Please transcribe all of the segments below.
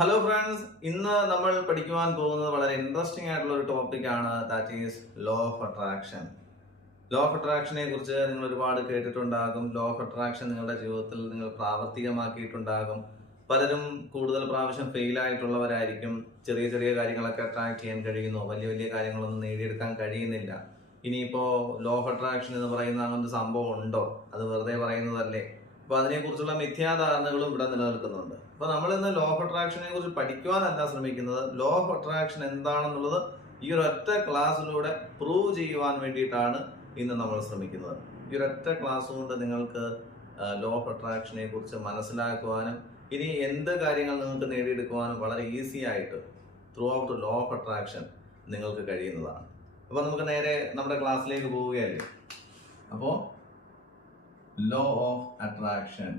Hello friends, ഇന്ന് നമ്മൾ പഠിക്കുവാൻ പോകുന്നത് വളരെ ഇൻട്രസ്റ്റിംഗ് ആയിട്ടുള്ള ഒരു ടോപ്പിക്കാണ്. That is law of attraction. Law of അട്രാക്ഷനെ കുറിച്ച് നിങ്ങൾ ഒരുപാട് കേട്ടിട്ടുണ്ടാകും. ലോ ഓഫ് അട്രാക്ഷൻ നിങ്ങളുടെ ജീവിതത്തിൽ നിങ്ങൾ പ്രാവർത്തികമാക്കിയിട്ടുണ്ടാകും. പലരും കൂടുതൽ പ്രാവശ്യം ഫെയിൽ ആയിട്ടുള്ളവരായിരിക്കും. ചെറിയ ചെറിയ കാര്യങ്ങളൊക്കെ അട്രാക്ട് ചെയ്യാൻ കഴിയുന്നു, വലിയ വലിയ കാര്യങ്ങളൊന്നും നേടിയെടുക്കാൻ കഴിയുന്നില്ല. ഇനിയിപ്പോ ലോ ഓഫ് അട്രാക്ഷൻ എന്ന് പറയുന്ന അങ്ങനൊരു സംഭവം ഉണ്ടോ, അത് വെറുതെ പറയുന്നതല്ലേ? അപ്പൊ അതിനെക്കുറിച്ചുള്ള മിഥ്യാധാരണകളും ഇവിടെ നിലനിൽക്കുന്നുണ്ട്. അപ്പൊ നമ്മൾ ഇന്ന് ലോ ഓഫ് അട്രാക്ഷനെ കുറിച്ച് പഠിക്കുവാനല്ല ശ്രമിക്കുന്നത്. ലോ ഓഫ് അട്രാക്ഷൻ എന്താണെന്നുള്ളത് ഈ ഒരൊറ്റ ക്ലാസ്സിലൂടെ പ്രൂവ് ചെയ്യുവാൻ വേണ്ടിയിട്ടാണ് ഇന്ന് നമ്മൾ ശ്രമിക്കുന്നത്. ഈ ഒരൊറ്റ ക്ലാസ് കൊണ്ട് നിങ്ങൾക്ക് ലോ ഓഫ് അട്രാക്ഷനെ കുറിച്ച് മനസ്സിലാക്കുവാനും ഇനി എന്ത് കാര്യങ്ങൾ നിങ്ങൾക്ക് നേടിയെടുക്കുവാനും വളരെ ഈസി ആയിട്ട് through out law of attraction നിങ്ങൾക്ക് കഴിയുന്നതാണ്. അപ്പൊ നമുക്ക് നേരെ നമ്മുടെ ക്ലാസ്സിലേക്ക് പോവുകയല്ലേ. അപ്പോ ലോ ഓഫ് അട്രാക്ഷൻ.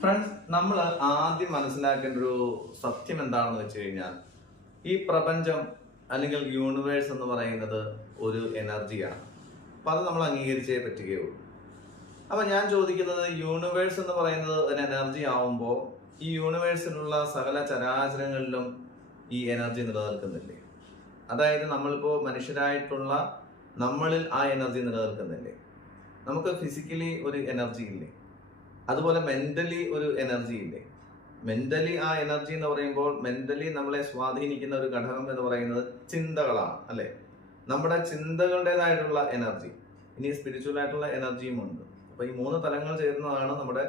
ഫ്രണ്ട്സ്, നമ്മൾ ആദ്യം മനസ്സിലാക്കേണ്ട ഒരു സത്യം എന്താണെന്ന് വെച്ച് കഴിഞ്ഞാൽ, ഈ പ്രപഞ്ചം അല്ലെങ്കിൽ യൂണിവേഴ്സ് എന്ന് പറയുന്നത് ഒരു എനർജിയാണ്. അപ്പൊ അത് നമ്മൾ അംഗീകരിച്ചേ പറ്റുകയുള്ളൂ. അപ്പൊ ഞാൻ ചോദിക്കുന്നത്, യൂണിവേഴ്സ് എന്ന് പറയുന്നത് ഒരു എനർജി ആവുമ്പോൾ ഈ യൂണിവേഴ്സിലുള്ള സകല ചരാചരങ്ങളിലും ഈ എനർജി നിലനിൽക്കുന്നില്ലേ? അതായത് നമ്മളിപ്പോ മനുഷ്യരായിട്ടുള്ള നമ്മളിൽ ആ എനർജി നിലനിൽക്കുന്നില്ലേ? നമുക്ക് ഫിസിക്കലി ഒരു എനർജി ഇല്ലേ? അതുപോലെ മെന്റലി ഒരു എനർജി ഇല്ലേ? മെന്റലി ആ എനർജി എന്ന് പറയുമ്പോൾ മെന്റലി നമ്മളെ സ്വാധീനിക്കുന്ന ഒരു ഘടകം എന്ന് പറയുന്നത് ചിന്തകളാണ്, അല്ലെ? നമ്മുടെ ചിന്തകളുടേതായിട്ടുള്ള എനർജി. ഇനി സ്പിരിച്വൽ ആയിട്ടുള്ള എനർജിയും ഉണ്ട്. അപ്പൊ ഈ മൂന്ന് തലങ്ങൾ ചേരുന്നതാണ് നമ്മുടെ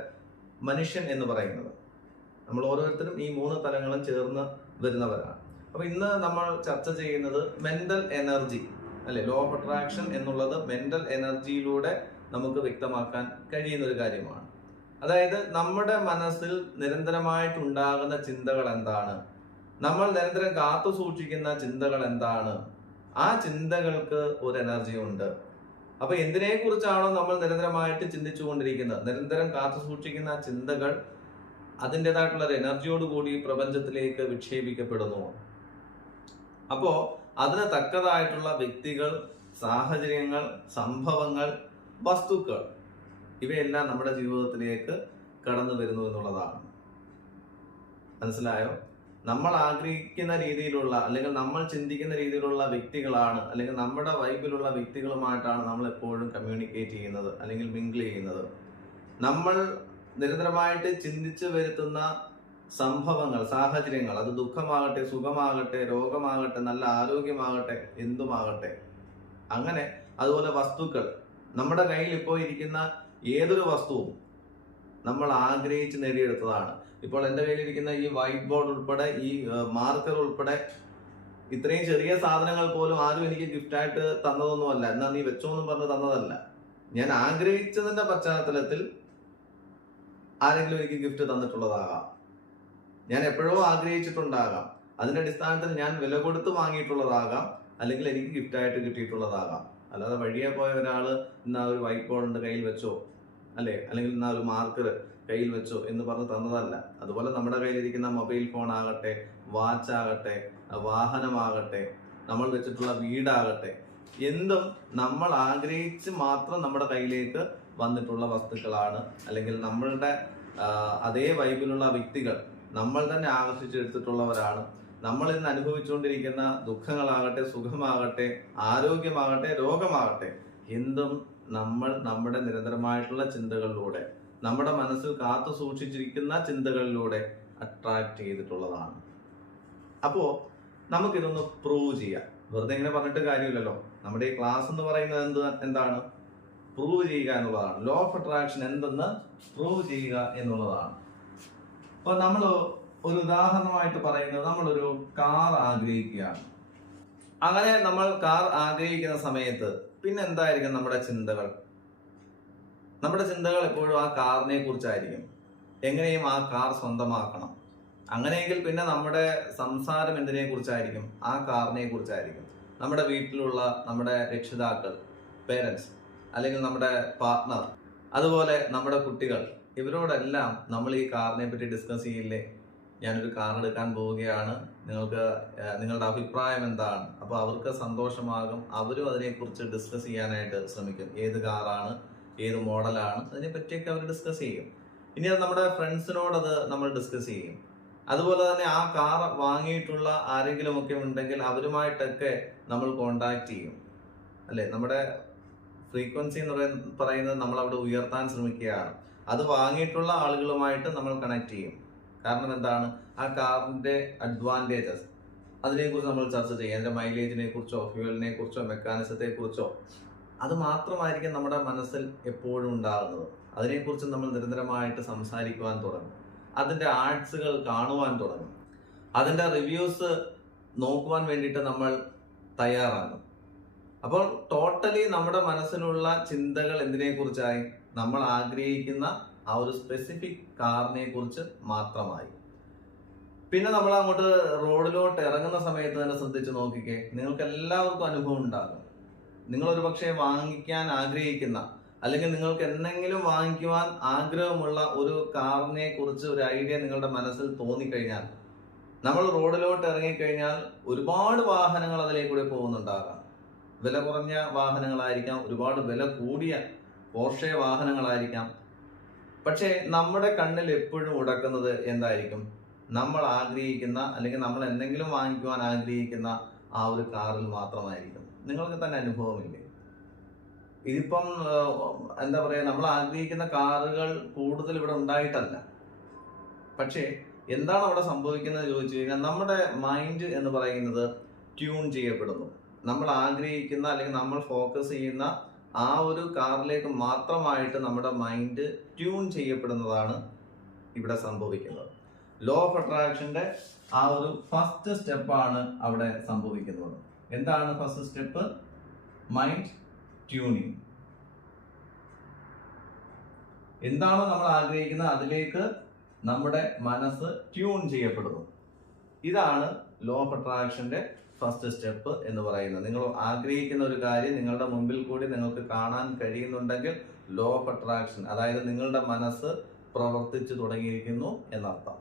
മനുഷ്യൻ എന്ന് പറയുന്നത്. നമ്മൾ ഓരോരുത്തരും ഈ മൂന്ന് തലങ്ങളും ചേർന്ന് വരുന്നവരാണ്. അപ്പൊ ഇന്ന് നമ്മൾ ചർച്ച ചെയ്യുന്നത് മെന്റൽ എനർജി, അല്ലെ? ലോ ഓഫ് അട്രാക്ഷൻ എന്നുള്ളത് മെന്റൽ എനർജിയിലൂടെ നമുക്ക് വ്യക്തമാക്കാൻ കഴിയുന്ന ഒരു കാര്യമാണ്. അതായത് നമ്മുടെ മനസ്സിൽ നിരന്തരമായിട്ടുണ്ടാകുന്ന ചിന്തകൾ എന്താണ്, നമ്മൾ നിരന്തരം കാത്തു സൂക്ഷിക്കുന്ന ചിന്തകൾ എന്താണ്, ആ ചിന്തകൾക്ക് ഒരു എനർജി ഉണ്ട്. അപ്പൊ എന്തിനെ കുറിച്ചാണോ നമ്മൾ നിരന്തരമായിട്ട് ചിന്തിച്ചുകൊണ്ടിരിക്കുന്നത്, നിരന്തരം കാത്തു സൂക്ഷിക്കുന്ന ആ ചിന്തകൾ അതിൻ്റെതായിട്ടുള്ള ഒരു എനർജിയോട് കൂടി പ്രപഞ്ചത്തിലേക്ക് വിക്ഷേപിക്കപ്പെടുന്നു. അപ്പോ അതിന് തക്കതായിട്ടുള്ള വ്യക്തികൾ, സാഹചര്യങ്ങൾ, സംഭവങ്ങൾ, വസ്തുക്കൾ ഇവയെല്ലാം നമ്മുടെ ജീവിതത്തിലേക്ക് കടന്നു വരുന്നു എന്നുള്ളതാണ്. മനസ്സിലായോ? നമ്മൾ ആഗ്രഹിക്കുന്ന രീതിയിലുള്ള അല്ലെങ്കിൽ നമ്മൾ ചിന്തിക്കുന്ന രീതിയിലുള്ള വ്യക്തികളാണ്, അല്ലെങ്കിൽ നമ്മുടെ വൈബിലുള്ള വ്യക്തികളുമായിട്ടാണ് നമ്മൾ എപ്പോഴും കമ്മ്യൂണിക്കേറ്റ് ചെയ്യുന്നത് അല്ലെങ്കിൽ മിങ്കിൾ ചെയ്യുന്നത്. നമ്മൾ നിരന്തരമായിട്ട് ചിന്തിച്ചു വരുത്തുന്ന സംഭവങ്ങൾ, സാഹചര്യങ്ങൾ, അത് ദുഃഖമാകട്ടെ, സുഖമാകട്ടെ, രോഗമാകട്ടെ, നല്ല ആരോഗ്യമാകട്ടെ, എന്തുമാകട്ടെ, അങ്ങനെ അതുപോലെ വസ്തുക്കൾ, നമ്മുടെ കയ്യിൽ ഇപ്പോൾ ഇരിക്കുന്ന ഏതൊരു വസ്തുവും നമ്മൾ ആഗ്രഹിച്ച് നേടിയെടുത്തതാണ്. ഇപ്പോൾ എൻ്റെ കയ്യിലിരിക്കുന്ന ഈ വൈറ്റ് ബോർഡ് ഉൾപ്പെടെ, ഈ മാർക്കർ ഉൾപ്പെടെ, ഇത്രയും ചെറിയ സാധനങ്ങൾ പോലും ആരും എനിക്ക് ഗിഫ്റ്റായിട്ട് തന്നതൊന്നുമല്ല. എന്നാ നീ വെച്ചോന്നും പറഞ്ഞ് തന്നതല്ല. ഞാൻ ആഗ്രഹിച്ചതിന്റെ പശ്ചാത്തലത്തിൽ ആരെങ്കിലും എനിക്ക് ഗിഫ്റ്റ് തന്നിട്ടുള്ളതാകാം. ഞാൻ എപ്പോഴോ ആഗ്രഹിച്ചിട്ടുണ്ടാകാം. അതിന്റെ അടിസ്ഥാനത്തിൽ ഞാൻ വില കൊടുത്ത് വാങ്ങിയിട്ടുള്ളതാകാം, അല്ലെങ്കിൽ എനിക്ക് ഗിഫ്റ്റായിട്ട് കിട്ടിയിട്ടുള്ളതാകാം. അല്ലാതെ വഴിയെ പോയ ഒരാള് ഇന്നാ ഒരു വൈറ്റ് ബോർഡിന്റെ കയ്യിൽ വെച്ചോ, അല്ലെ, അല്ലെങ്കിൽ ഇന്നാ ഒരു മാർക്കർ കയ്യിൽ വെച്ചോ എന്ന് പറഞ്ഞ് തന്നതല്ല. അതുപോലെ നമ്മുടെ കയ്യിലിരിക്കുന്ന മൊബൈൽ ഫോൺ ആകട്ടെ, വാച്ച് ആകട്ടെ, വാഹനമാകട്ടെ, നമ്മൾ വെച്ചിട്ടുള്ള വീടാകട്ടെ, എന്തും നമ്മൾ ആഗ്രഹിച്ച് മാത്രം നമ്മുടെ കയ്യിലേക്ക് വന്നിട്ടുള്ള വസ്തുക്കളാണ്. അല്ലെങ്കിൽ നമ്മളുടെ അതേ വൈബിലുള്ള വ്യക്തികൾ നമ്മൾ തന്നെ ആകർഷിച്ചെടുത്തിട്ടുള്ളവരാണ്. നമ്മൾ ഇന്ന് അനുഭവിച്ചുകൊണ്ടിരിക്കുന്ന ദുഃഖങ്ങളാകട്ടെ, സുഖമാകട്ടെ, ആരോഗ്യമാകട്ടെ, രോഗമാകട്ടെ, എന്തും നമ്മൾ നമ്മുടെ നിരന്തരമായിട്ടുള്ള ചിന്തകളിലൂടെ, നമ്മുടെ മനസ്സിൽ കാത്തു സൂക്ഷിച്ചിരിക്കുന്ന ചിന്തകളിലൂടെ അട്രാക്ട് ചെയ്തിട്ടുള്ളതാണ്. അപ്പോ നമുക്കിതൊന്ന് പ്രൂവ് ചെയ്യാം. വെറുതെ ഇങ്ങനെ പറഞ്ഞിട്ട് കാര്യമില്ലല്ലോ. നമ്മുടെ ഈ ക്ലാസ് എന്ന് പറയുന്നത് എന്താണ്? പ്രൂവ് ചെയ്യുക എന്നുള്ളതാണ്. ലോ ഓഫ് അട്രാക്ഷൻ എന്തെന്ന് പ്രൂവ് ചെയ്യുക എന്നുള്ളതാണ്. അപ്പൊ നമ്മൾ ഒരു ഉദാഹരണമായിട്ട് പറയുന്നത്, നമ്മളൊരു കാർ ആഗ്രഹിക്കുകയാണ്. അങ്ങനെ നമ്മൾ കാർ ആഗ്രഹിക്കുന്ന സമയത്ത് പിന്നെ എന്തായിരിക്കും നമ്മുടെ ചിന്തകൾ? നമ്മുടെ ചിന്തകൾ എപ്പോഴും ആ കാറിനെ കുറിച്ചായിരിക്കും. എങ്ങനെയും ആ കാർ സ്വന്തമാക്കണം. അങ്ങനെയെങ്കിൽ പിന്നെ നമ്മുടെ സംസാരം എന്തിനെ കുറിച്ചായിരിക്കും? ആ കാറിനെ കുറിച്ചായിരിക്കും. നമ്മുടെ വീട്ടിലുള്ള നമ്മുടെ രക്ഷിതാക്കൾ, പേരൻസ്, അല്ലെങ്കിൽ നമ്മുടെ പാർട്ട്ണർ, അതുപോലെ നമ്മുടെ കുട്ടികൾ, ഇവരോടെല്ലാം നമ്മൾ ഈ കാറിനെ പറ്റി ഡിസ്കസ് ചെയ്യില്ലേ? ഞാനൊരു കാർ എടുക്കാൻ പോവുകയാണ്, നിങ്ങളുടെ അഭിപ്രായം എന്താണ്? അപ്പൊ അവർക്ക് സന്തോഷമാകും, അവരും അതിനെക്കുറിച്ച് ഡിസ്കസ് ചെയ്യാനായിട്ട് ശ്രമിക്കും. ഏത് കാറാണ്, ഏത് മോഡലാണ്, അതിനെ പറ്റിയൊക്കെ അവർ ഡിസ്കസ് ചെയ്യും. ഇനി അത് നമ്മുടെ ഫ്രണ്ട്സിനോട് അത് നമ്മൾ ഡിസ്കസ് ചെയ്യും. അതുപോലെ തന്നെ ആ കാർ വാങ്ങിയിട്ടുള്ള ആരെങ്കിലും ഒക്കെ ഉണ്ടെങ്കിൽ അവരുമായിട്ടൊക്കെ നമ്മൾ കോണ്ടാക്ട് ചെയ്യും, അല്ലെ? നമ്മുടെ ഫ്രീക്വൻസി എന്ന് പറയുന്നത് നമ്മൾ അവിടെ ഉയർത്താൻ ശ്രമിക്കുകയാണ്. അത് വാങ്ങിയിട്ടുള്ള ആളുകളുമായിട്ട് നമ്മൾ കണക്ട് ചെയ്യും. കാരണം എന്താണ്? ആ കാറിന്റെ അഡ്വാൻറ്റേജസ് അതിനെക്കുറിച്ച് നമ്മൾ ചർച്ച ചെയ്യും. അതിന്റെ മൈലേജിനെ കുറിച്ചോ, ഫ്യൂവലിനെ കുറിച്ചോ, മെക്കാനിസത്തെ കുറിച്ചോ. അത് മാത്രമായിരിക്കും നമ്മുടെ മനസ്സിൽ എപ്പോഴും ഉണ്ടാകുന്നത്. അതിനെക്കുറിച്ച് നമ്മൾ നിരന്തരമായിട്ട് സംസാരിക്കുവാൻ തുടങ്ങും. അതിന്റെ ആർട്സുകൾ കാണുവാൻ തുടങ്ങും. അതിന്റെ റിവ്യൂസ് നോക്കുവാൻ വേണ്ടിയിട്ട് നമ്മൾ തയ്യാറാകും. അപ്പോൾ ടോട്ടലി നമ്മുടെ മനസ്സിലുള്ള ചിന്തകൾ എന്തിനെ കുറിച്ചായി? നമ്മൾ ആഗ്രഹിക്കുന്ന ആ ഒരു സ്പെസിഫിക് കാറിനെ കുറിച്ച് മാത്രമായി. പിന്നെ നമ്മൾ അങ്ങോട്ട് റോഡിലോട്ട് ഇറങ്ങുന്ന സമയത്ത് തന്നെ ശ്രദ്ധിച്ച് നോക്കിക്കേ, നിങ്ങൾക്ക് എല്ലാവർക്കും അനുഭവം ഉണ്ടാകും. നിങ്ങൾ ഒരു പക്ഷേ വാങ്ങിക്കാൻ ആഗ്രഹിക്കുന്ന, അല്ലെങ്കിൽ നിങ്ങൾക്ക് എന്തെങ്കിലും വാങ്ങിക്കുവാൻ ആഗ്രഹമുള്ള ഒരു കാറിനെ കുറിച്ച് ഒരു ഐഡിയ നിങ്ങളുടെ മനസ്സിൽ തോന്നിക്കഴിഞ്ഞാൽ, നമ്മൾ റോഡിലോട്ട് ഇറങ്ങിക്കഴിഞ്ഞാൽ ഒരുപാട് വാഹനങ്ങൾ അതിലേക്കൂടെ പോകുന്നുണ്ടാകാം. വില കുറഞ്ഞ വാഹനങ്ങളായിരിക്കാം, ഒരുപാട് വില കൂടിയ പോർഷെ വാഹനങ്ങളായിരിക്കാം. പക്ഷേ നമ്മുടെ കണ്ണിൽ എപ്പോഴും ഉടക്കുന്നത് എന്തായിരിക്കും? നമ്മൾ ആഗ്രഹിക്കുന്ന, അല്ലെങ്കിൽ നമ്മൾ എന്തെങ്കിലും വാങ്ങിക്കുവാൻ ആഗ്രഹിക്കുന്ന ആ ഒരു കാറിൽ മാത്രമായിരിക്കും. നിങ്ങൾക്ക് തന്നെ അനുഭവമില്ലേ? ഇതിപ്പം എന്താ പറയാ, നമ്മൾ ആഗ്രഹിക്കുന്ന കാറുകൾ കൂടുതൽ ഇവിടെ ഉണ്ടായിട്ടല്ല. പക്ഷേ എന്താണ് അവിടെ സംഭവിക്കുന്നത് ചോദിച്ചു കഴിഞ്ഞാൽ, നമ്മുടെ മൈൻഡ് എന്ന് പറയുന്നത് ട്യൂൺ ചെയ്യപ്പെടുന്നു. നമ്മൾ ആഗ്രഹിക്കുന്ന, അല്ലെങ്കിൽ നമ്മൾ ഫോക്കസ് ചെയ്യുന്ന ആ ഒരു കാറിലേക്ക് മാത്രമായിട്ട് നമ്മുടെ മൈൻഡ് ട്യൂൺ ചെയ്യപ്പെടുന്നതാണ് ഇവിടെ സംഭവിക്കുന്നത്. ലോ ഓഫ് അട്രാക്ഷന്റെ ആ ഒരു ഫസ്റ്റ് സ്റ്റെപ്പാണ് അവിടെ സംഭവിക്കുന്നത്. എന്താണ് ഫസ്റ്റ് സ്റ്റെപ്പ്? Mind tuning. എന്താണോ നമ്മൾ ആഗ്രഹിക്കുന്നത് അതിലേക്ക് നമ്മുടെ മനസ്സ് ട്യൂൺ ചെയ്യപ്പെടുന്നു. ഇതാണ് ലോ ഓഫ് അട്രാക്ഷന്റെ ഫസ്റ്റ് സ്റ്റെപ്പ് എന്ന് പറയുന്നത്. നിങ്ങൾ ആഗ്രഹിക്കുന്ന ഒരു കാര്യം നിങ്ങളുടെ മുമ്പിൽ കൂടി നിങ്ങൾക്ക് കാണാൻ കഴിയുന്നുണ്ടെങ്കിൽ ലോ ഓഫ് അട്രാക്ഷൻ, അതായത് നിങ്ങളുടെ മനസ്സ് പ്രവർത്തിച്ചു തുടങ്ങിയിരിക്കുന്നു എന്നർത്ഥം.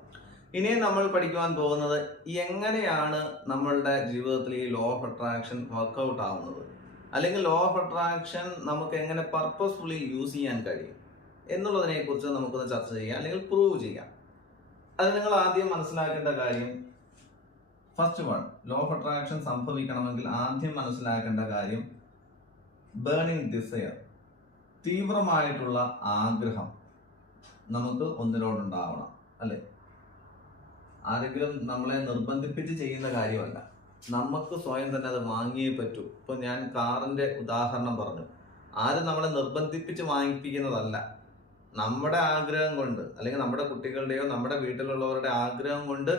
ഇനി നമ്മൾ പഠിക്കുവാൻ പോകുന്നത് എങ്ങനെയാണ് നമ്മളുടെ ജീവിതത്തിൽ ഈ ലോ ഓഫ് അട്രാക്ഷൻ വർക്ക്ഔട്ട് ആവുന്നത്, അല്ലെങ്കിൽ ലോ ഓഫ് അട്രാക്ഷൻ നമുക്ക് എങ്ങനെ പർപ്പസ്ഫുള്ളി യൂസ് ചെയ്യാൻ കഴിയും എന്നുള്ളതിനെ കുറിച്ച് നമുക്കൊന്ന് ചർച്ച ചെയ്യാം, അല്ലെങ്കിൽ പ്രൂവ് ചെയ്യാം. അത് നിങ്ങൾ ആദ്യം മനസ്സിലാക്കേണ്ട കാര്യം, first one, law of attraction സംഭവിക്കണമെങ്കിൽ ആദ്യം മനസ്സിലാക്കേണ്ട കാര്യം ബേണിംഗ് ഡിസയർ, തീവ്രമായിട്ടുള്ള ആഗ്രഹം നമുക്ക് ഒന്നിനോടുണ്ടാവണം, അല്ലെ? ആരെങ്കിലും നമ്മളെ നിർബന്ധിപ്പിച്ച് ചെയ്യുന്ന കാര്യമല്ല, നമുക്ക് സ്വയം തന്നെ അത് വാങ്ങിയേ പറ്റൂ. ഇപ്പൊ ഞാൻ കാറിന്റെ ഉദാഹരണം പറഞ്ഞു. ആരും നമ്മളെ നിർബന്ധിപ്പിച്ച് വാങ്ങിപ്പിക്കുന്നതല്ല. നമ്മുടെ ആഗ്രഹം കൊണ്ട്, അല്ലെങ്കിൽ നമ്മുടെ കുട്ടികളുടെയോ നമ്മുടെ വീട്ടിലുള്ളവരുടെ ആഗ്രഹം കൊണ്ട്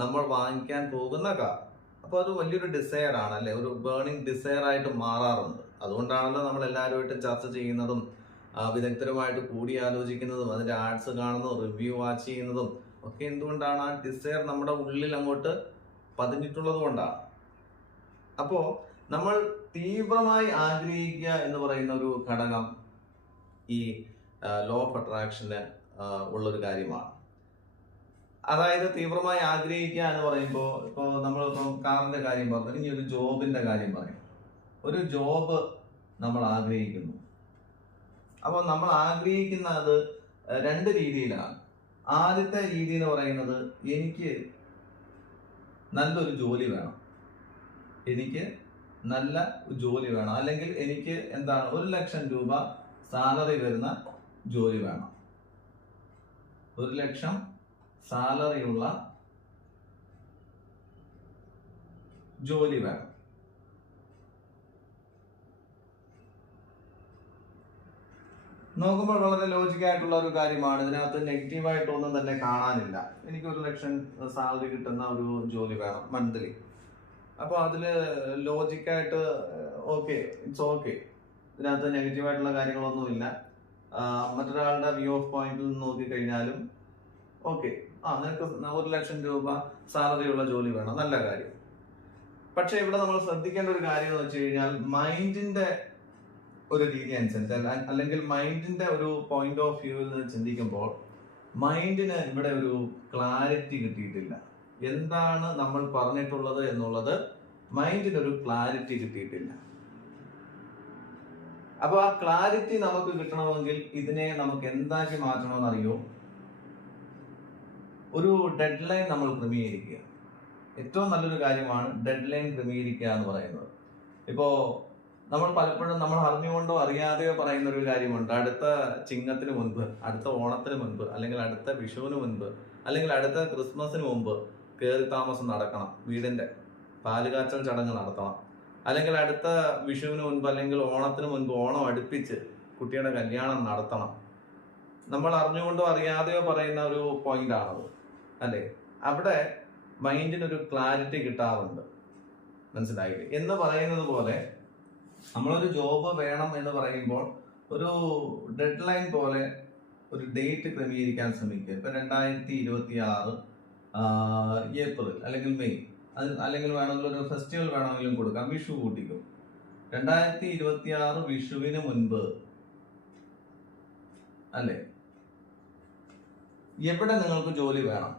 നമ്മൾ വാങ്ങിക്കാൻ പോകുന്ന കാർ, അപ്പോൾ അത് വലിയൊരു ഡിസയർ ആണ്, അല്ലെ? ഒരു ബേണിംഗ് ഡിസയർ ആയിട്ട് മാറാറുണ്ട്. അതുകൊണ്ടാണല്ലോ നമ്മൾ എല്ലാവരുമായിട്ടും ചർച്ച ചെയ്യുന്നതും വിദഗ്ധരുമായിട്ട് കൂടിയാലോചിക്കുന്നതും അതിന്റെ ആർട്സ് കാണുന്നതും റിവ്യൂ വാച്ച് ചെയ്യുന്നതും ഒക്കെ. എന്തുകൊണ്ടാണ്? ആ ഡിസയർ നമ്മുടെ ഉള്ളിൽ അങ്ങോട്ട് പതിഞ്ഞിട്ടുള്ളത് കൊണ്ടാണ്. അപ്പോ നമ്മൾ തീവ്രമായി ആഗ്രഹിക്കുക എന്ന് പറയുന്ന ഒരു ഘടകം ഈ ലോ ഓഫ് അട്രാക്ഷന് ഉള്ളൊരു കാര്യമാണ്. അതായത് തീവ്രമായി ആഗ്രഹിക്കുക എന്ന് പറയുമ്പോൾ, ഇപ്പോൾ നമ്മളിപ്പോൾ കാറിന്റെ കാര്യം പറഞ്ഞു, ഇനി ഒരു ജോബിന്റെ കാര്യം പറയും. ഒരു ജോബ് നമ്മൾ ആഗ്രഹിക്കുന്നു. അപ്പോൾ നമ്മൾ ആഗ്രഹിക്കുന്നത് രണ്ട് രീതിയിലാണ്. ആദ്യത്തെ രീതി എന്ന് പറയുന്നത്, എനിക്ക് നല്ലൊരു ജോലി വേണം, എനിക്ക് നല്ല ജോലി വേണം, അല്ലെങ്കിൽ എനിക്ക് എന്താണ് 1,00,000 രൂപ സാലറി വരുന്ന ജോലി വേണം. 1,00,000 സാലറിയുള്ള ജോലി വേണം. നോക്കുമ്പോൾ വളരെ ലോജിക്കായിട്ടുള്ള ഒരു കാര്യമാണ്. ഇതിനകത്ത് നെഗറ്റീവായിട്ടൊന്നും തന്നെ കാണാനില്ല. എനിക്ക് 1,00,000 സാലറി കിട്ടുന്ന ഒരു ജോലി വേണം മന്ത്ലി. അപ്പോൾ അതില് ലോജിക്കായിട്ട് ഓക്കെ, ഇറ്റ്സ് ഓക്കെ. ഇതിനകത്ത് നെഗറ്റീവായിട്ടുള്ള കാര്യങ്ങളൊന്നുമില്ല. മറ്റൊരാളുടെ വ്യൂ ഓഫ് പോയിന്റിൽ നിന്ന് നോക്കിക്കഴിഞ്ഞാലും ഓക്കെ, നിനക്ക് 1,00,000 രൂപ സാലറിയുള്ള ജോലി വേണം, നല്ല കാര്യം. പക്ഷെ ഇവിടെ നമ്മൾ ശ്രദ്ധിക്കേണ്ട ഒരു കാര്യം എന്ന് വെച്ച് കഴിഞ്ഞാൽ, മൈൻഡിന്റെ ഒരു രീതി അനുസരിച്ച്, അല്ലെങ്കിൽ മൈൻഡിന്റെ ഒരു പോയിന്റ് ഓഫ് വ്യൂവിൽ നിന്ന് ചിന്തിക്കുമ്പോൾ മൈൻഡിന് ഇവിടെ ഒരു ക്ലാരിറ്റി കിട്ടിയിട്ടില്ല. എന്താണ് നമ്മൾ പറഞ്ഞിട്ടുള്ളത് എന്നുള്ളത് മൈൻഡിന് ഒരു ക്ലാരിറ്റി കിട്ടിയിട്ടില്ല. അപ്പൊ ആ ക്ലാരിറ്റി നമുക്ക് കിട്ടണമെങ്കിൽ ഇതിനെ നമുക്ക് എന്താക്കി മാറ്റണമെന്ന് അറിയോ? ഒരു ഡെഡ് ലൈൻ നമ്മൾ ക്രമീകരിക്കുക. ഏറ്റവും നല്ലൊരു കാര്യമാണ് ഡെഡ് ലൈൻ ക്രമീകരിക്കുക എന്ന് പറയുന്നത്. ഇപ്പോ നമ്മൾ പലപ്പോഴും നമ്മൾ അറിഞ്ഞുകൊണ്ടോ അറിയാതെയോ പറയുന്ന ഒരു കാര്യമുണ്ട്. അടുത്ത ചിങ്ങത്തിന് മുൻപ്, അടുത്ത ഓണത്തിന് മുൻപ്, അല്ലെങ്കിൽ അടുത്ത വിഷുവിന് മുൻപ്, അല്ലെങ്കിൽ അടുത്ത ക്രിസ്മസിന് മുമ്പ് കയറി താമസം നടക്കണം, വീടിന്റെ പാലുകാച്ചൽ ചടങ്ങ് നടത്തണം, അല്ലെങ്കിൽ അടുത്ത വിഷുവിന് മുൻപ് അല്ലെങ്കിൽ ഓണത്തിന് മുൻപ്, ഓണം അടുപ്പിച്ച് കുട്ടിയുടെ കല്യാണം നടത്തണം. നമ്മൾ അറിഞ്ഞുകൊണ്ടോ അറിയാതെയോ പറയുന്ന ഒരു പോയിന്റ് ആണത്, അല്ലേ? അവിടെ മൈൻഡിനൊരു ക്ലാരിറ്റി കിട്ടാറുണ്ട്. മനസ്സിലായില്ലേ? എന്ന് പറയുന്നത് പോലെ നമ്മളൊരു ജോബ് വേണം എന്ന് പറയുമ്പോൾ ഒരു ഡെഡ് ലൈൻ പോലെ ഒരു ഡേറ്റ് ക്രമീകരിക്കാൻ ശ്രമിക്കുക. ഇപ്പൊ 2026 ഏപ്രിൽ അല്ലെങ്കിൽ മെയ്, അല്ലെങ്കിൽ വേണമെങ്കിൽ ഒരു ഫെസ്റ്റിവൽ വേണമെങ്കിലും കൊടുക്കാം, വിഷു കൂട്ടിക്കും. 2026 വിഷുവിന് മുൻപ്, അല്ലെ? എവിടെ നിങ്ങൾക്ക് ജോലി വേണം,